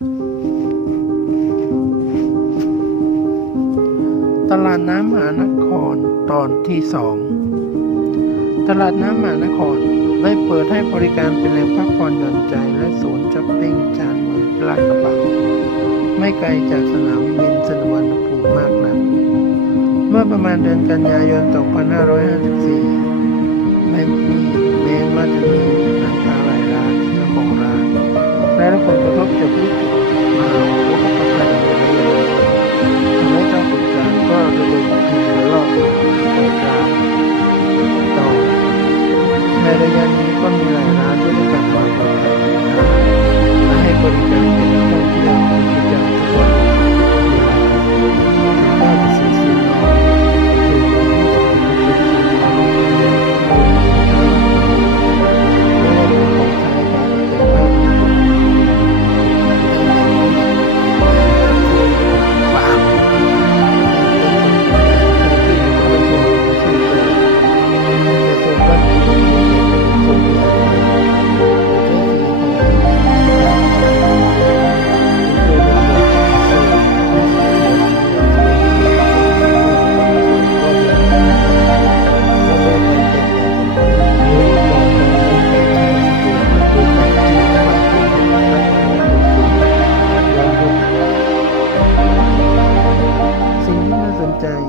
ตลาดน้ำมหานครตอนที่สองตลาดน้ำมหานครได้เปิดให้บริการเป็นแหล่งพักผ่อนหย่อนใจและศูนย์ช้อปปิ้งชานเมืองลาดกระบังไม่ไกลจากสนามบินสุวรรณภูมิมากนัก เมื่อประมาณเดือนกันยายน 2554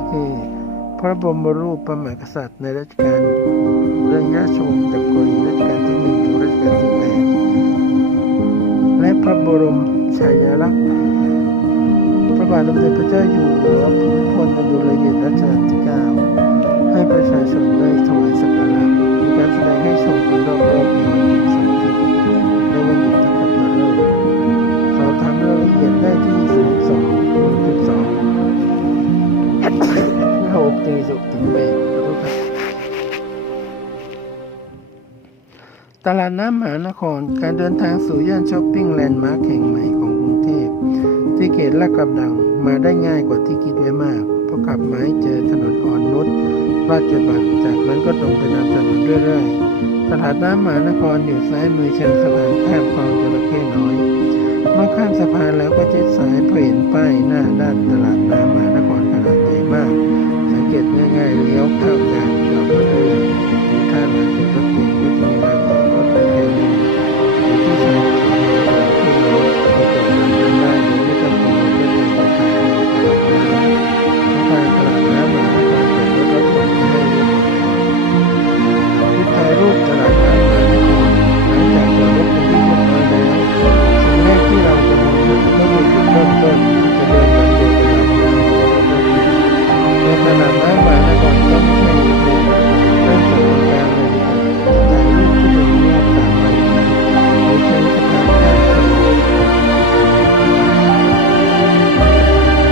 คือ พระบรมรูปประมหากษัตริย์ในรัชกาลระยะชนตะกรีรัชกาลที่หนึ่งถึงรัชกาลที่แปดและพระบรมฉายาลักษณ์พระบาทสมเด็จพระเจ้าอยู่หัวภูมิพลอดุลยเดชรัชกาลที่เก้า กสี่สุถึงแปดขอโทษครับตลาดน้ำมหานครการเดินทางสู่ย่านช้อปปิ้งแลนด์มาร์คแห่งใหม่ของกรุงเทพที่เขตลาดกระบังมาได้ง่ายกว่าที่คิดไว้มากเพราะขับมาให้เจอถนนอ่อนนุชราชบังจากนั้นก็ตรงไปตามถนนเรื่อยๆตลาดน้ำมหานครอยู่ซ้ายมือเชิงสะพานข้ามคลองจระเข้น้อยเมื่อข้ามสะพานแล้วก็เชิดซ้ายเพื่อเห็นป้ายหน้าด้านตลาดน้ำมหานคร